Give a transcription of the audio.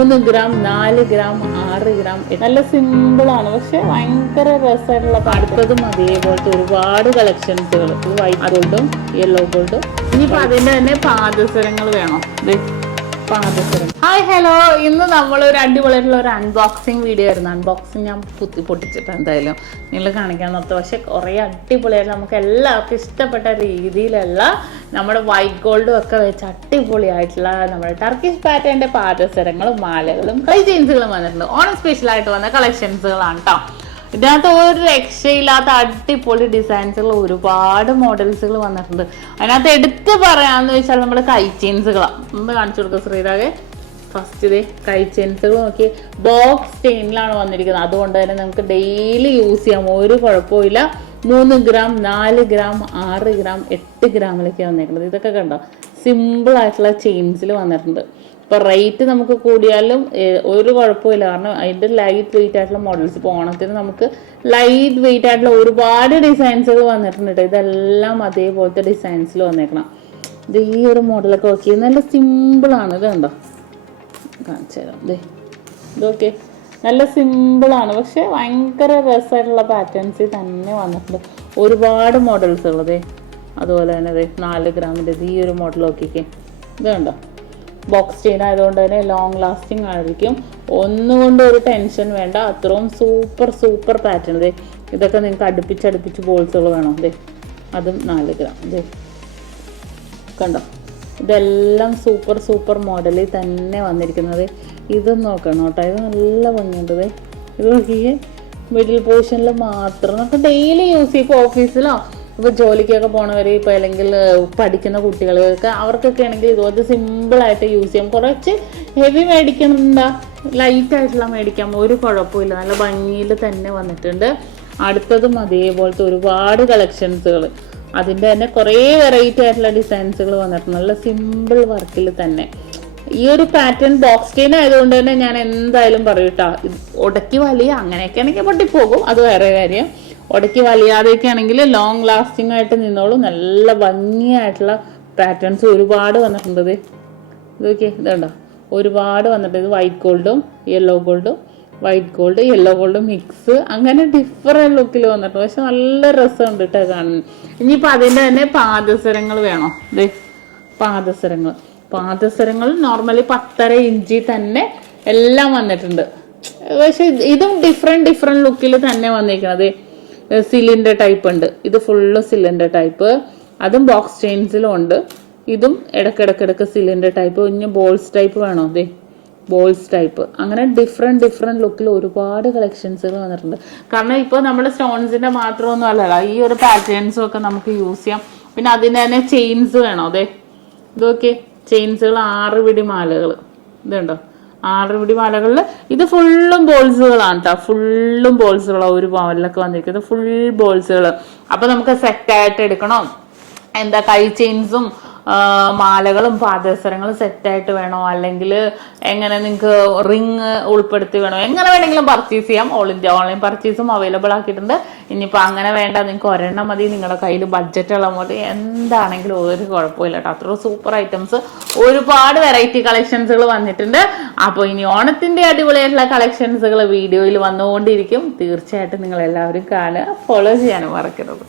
3 gram 4 gram 6 gram നല്ല സിമ്പിളാണ്, പക്ഷെ ഭയങ്കര രസമായിട്ടുള്ള. അടുത്തതും അതേപോലത്തെ ഒരുപാട് കളക്ഷൻസുകൾ, വൈറ്റ് ഗോൾഡും യെല്ലോ ഗോൾഡും. ഇനിയിപ്പോ അതിന്റെ തന്നെ പാദസരങ്ങൾ വേണോ? പാദസരം. ഹായ് ഹലോ, ഇന്ന് നമ്മൾ ഒരു അടിപൊളിയായിട്ടുള്ള ഒരു അൺബോക്സിങ് വീഡിയോ ആയിരുന്നു. അൺബോക്സിങ് ഞാൻ പൊട്ടിച്ചിട്ട് എന്തായാലും നിങ്ങൾ കാണിക്കാൻ നിർത്തും. പക്ഷെ കുറേ അടിപൊളിയായിട്ട് നമുക്ക് എല്ലാവർക്കും ഇഷ്ടപ്പെട്ട രീതിയിലുള്ള നമ്മുടെ വൈറ്റ് ഗോൾഡും ഒക്കെ വെച്ച് അടിപൊളിയായിട്ടുള്ള നമ്മുടെ ടർക്കിഷ് പാറ്റേണിന്റെ പാദസരങ്ങളും മാലകളും കൈ ചെയിൻസുകളും വന്നിട്ടുണ്ട്. ഓണം സ്പെഷ്യലായിട്ട് വന്ന കളക്ഷൻസുകളാണ് കേട്ടോ. ഇതിനകത്ത് ഒരു രക്ഷയില്ലാത്ത അടിപൊളി ഡിസൈൻസുകൾ, ഒരുപാട് മോഡൽസുകൾ വന്നിട്ടുണ്ട്. അതിനകത്ത് എടുത്ത് പറയാന്ന് വെച്ചാൽ നമ്മുടെ കൈ ചെയിൻസുകളാണ്. ഒന്ന് കാണിച്ചു കൊടുക്കുക ശ്രീരാഗെ. ഫസ്റ്റ് ഇതേ കൈ ചെയിൻസുകൾ നോക്കി, ബോക്സ് ചെയിനിലാണ് വന്നിരിക്കുന്നത്. അതുകൊണ്ട് തന്നെ നമുക്ക് ഡെയിലി യൂസ് ചെയ്യാം, ഒരു കുഴപ്പമില്ല. 3 ഗ്രാം 4 ഗ്രാം 6 ഗ്രാം 8 ഗ്രാമിലൊക്കെയാണ് വന്നിരിക്കുന്നത്. ഇതൊക്കെ കണ്ടോ, സിമ്പിൾ ആയിട്ടുള്ള ചെയിൻസിൽ വന്നിട്ടുണ്ട്. ഇപ്പോൾ റേറ്റ് നമുക്ക് കൂടിയാലും ഒരു കുഴപ്പമില്ല, കാരണം അതിൻ്റെ ലൈറ്റ് വെയിറ്റ് ആയിട്ടുള്ള മോഡൽസ്. ഇപ്പോൾ ഓണത്തിന് നമുക്ക് ലൈറ്റ് വെയിറ്റ് ആയിട്ടുള്ള ഒരുപാട് ഡിസൈൻസുകൾ വന്നിട്ടുണ്ട്. ഇതെല്ലാം അതേപോലത്തെ ഡിസൈൻസിൽ വന്നേക്കണം. ഇത് ഈ ഒരു മോഡലൊക്കെ ഓക്കെ, നല്ല സിമ്പിളാണ്. ഇത് കണ്ടോ, കാണിച്ചു തരാം. ഇതൊക്കെ നല്ല സിമ്പിളാണ്, പക്ഷെ ഭയങ്കര രസമായിട്ടുള്ള പാറ്റേൺസിൽ തന്നെ വന്നിട്ടുണ്ട്. ഒരുപാട് മോഡൽസുകൾ. അതുപോലെ തന്നെ 4 ഗ്രാമിൻ്റെ ഈ ഒരു മോഡൽ നോക്കിക്കേ. ഇത് കണ്ടോ, ബോക്സ് ചെയിൻ ആയതുകൊണ്ട് തന്നെ ലോങ് ലാസ്റ്റിംഗ് ആയിരിക്കും. ഒന്നുകൊണ്ട് ഒരു ടെൻഷൻ വേണ്ട, അത്രയും സൂപ്പർ പാറ്റേൺ. ഇതൊക്കെ നിങ്ങൾക്ക് അടുപ്പിച്ച് ബോൾസുകൾ വേണം. അതും 4 ഗ്രാം. കണ്ടോ, ഇതെല്ലാം സൂപ്പർ മോഡലിൽ തന്നെ വന്നിരിക്കുന്നത്. ഇതും നോക്കണം കേട്ടോ, ഇത് നല്ല ഭംഗിയുണ്ട്. ഇത് നോക്കിയേ, മിഡിൽ പോർഷനിൽ മാത്രം നമുക്ക് ഡെയിലി യൂസ് ചെയ്യും. ഇപ്പോൾ ഓഫീസിലോ ഇപ്പോൾ ജോലിക്കൊക്കെ പോണവർ, ഇപ്പോൾ അല്ലെങ്കിൽ പഠിക്കുന്ന കുട്ടികൾക്ക്, അവർക്കൊക്കെ ആണെങ്കിൽ ഇതുപോലത്തെ സിമ്പിളായിട്ട് യൂസ് ചെയ്യാം. കുറച്ച് ഹെവി മേടിക്കണ്ട, ലൈറ്റായിട്ടുള്ള മേടിക്കാം, ഒരു കുഴപ്പമില്ല. നല്ല ഭംഗിയിൽ തന്നെ വന്നിട്ടുണ്ട്. അടുത്തതും അതേപോലത്തെ ഒരുപാട് കളക്ഷൻസുകൾ, അതിൻ്റെ തന്നെ കുറേ വെറൈറ്റി ആയിട്ടുള്ള ഡിസൈൻസുകൾ വന്നിട്ടുണ്ട്. നല്ല സിമ്പിൾ വർക്കിൽ തന്നെ. ഈ ഒരു പാറ്റേൺ ബോക്സ് ചെയിൻ ആയതുകൊണ്ട് തന്നെ ഞാൻ എന്തായാലും പറയും കേട്ടോ, ഉടക്കി വലിയ അങ്ങനെയൊക്കെ ആണെങ്കിൽ പൊട്ടിപ്പോകും, അത് വേറെ കാര്യം. ഉടക്കി വലിയാതെയൊക്കെ ആണെങ്കിൽ ലോങ് ലാസ്റ്റിംഗ് ആയിട്ട് നിന്നോളൂ. നല്ല ഭംഗിയായിട്ടുള്ള പാറ്റേൺസ് ഒരുപാട് വന്നിട്ടുണ്ട്. ഇതൊക്കെ ഇതുണ്ടോ, ഒരുപാട് വന്നിട്ടുണ്ട്. ഇത് വൈറ്റ് ഗോൾഡും യെല്ലോ ഗോൾഡും, white gold yellow gold mix, അങ്ങനെ ഡിഫറെന്റ് ലുക്കിൽ വന്നിട്ടുണ്ട്. പക്ഷെ നല്ല രസമുണ്ട് കേട്ടോ കാണുന്നത്. ഇനിയിപ്പോൾ അതിൻ്റെ തന്നെ പാദസരങ്ങൾ വേണോ? പാദസരങ്ങൾ നോർമലി 10.5 ഇഞ്ച് തന്നെ എല്ലാം വന്നിട്ടുണ്ട്. പക്ഷെ ഇതും ഡിഫറെന്റ് ലുക്കിൽ തന്നെ വന്നിരിക്കുന്നത്. സിലിണ്ടർ ടൈപ്പ് ഉണ്ട്, ഇത് ഫുള്ള് സിലിണ്ടർ ടൈപ്പ്. അതും ബോക്സ് ചെയിൻസിലും ഉണ്ട്. ഇതും ഇടക്കിടക്ക് സിലിണ്ടർ ടൈപ്പ്. ഇനി ബോൾസ് ടൈപ്പ് വേണോ? Balls type. അങ്ങനെ ഡിഫറെന്റ് ലുക്കിൽ ഒരുപാട് കളക്ഷൻസുകൾ വന്നിട്ടുണ്ട്. കാരണം ഇപ്പോൾ നമ്മൾ സ്റ്റോൺസിന്റെ മാത്രമൊന്നും അല്ലല്ലോ, ഈ ഒരു പാറ്റേൺസും ഒക്കെ നമുക്ക് യൂസ് ചെയ്യാം. പിന്നെ അതിന് തന്നെ ചെയിൻസ് വേണോ? ഇതൊക്കെ ചെയിൻസുകൾ 6 പിടി മാലകൾ. ഇതുണ്ടോ, 6 പിടി മാലകളിൽ ഇത് ഫുള്ളും ബോൾസുകളാണ് കേട്ടോ. ഫുള്ളും ബോൾസുകളാണ്. ഒരു പവനിലൊക്കെ വന്നിരിക്കുന്നത് ഫുൾ ബോൾസുകൾ. അപ്പൊ നമുക്ക് സെറ്റായിട്ട് എടുക്കണോ, എന്താ കൈ ചെയിൻസും മാലകളും പാദസരങ്ങളും സെറ്റായിട്ട് വേണോ, അല്ലെങ്കിൽ എങ്ങനെ നിങ്ങൾക്ക് റിങ് ഉൾപ്പെടുത്തി വേണോ, എങ്ങനെ വേണമെങ്കിലും പർച്ചേസ് ചെയ്യാം. ഓൾ ഇന്ത്യ ഓൺലൈൻ പർച്ചേസും അവൈലബിൾ ആക്കിയിട്ടുണ്ട്. ഇനിയിപ്പോൾ അങ്ങനെ വേണ്ട, നിങ്ങൾക്ക് ഒരെണ്ണം മതി, നിങ്ങളുടെ കയ്യിൽ ബഡ്ജറ്റ് ഉള്ള പോലെ എന്താണെങ്കിലും ഒരു കുഴപ്പമില്ല കേട്ടോ. അത്ര സൂപ്പർ ഐറ്റംസ്, ഒരുപാട് വെറൈറ്റി കളക്ഷൻസുകൾ വന്നിട്ടുണ്ട്. അപ്പോൾ ഇനി ഓണത്തിന്റെ അടിപൊളിയായിട്ടുള്ള കളക്ഷൻസുകൾ വീഡിയോയിൽ വന്നുകൊണ്ടിരിക്കും. തീർച്ചയായിട്ടും നിങ്ങൾ എല്ലാവരും കാണുക, ഫോളോ ചെയ്യാനും മറക്കരുത്.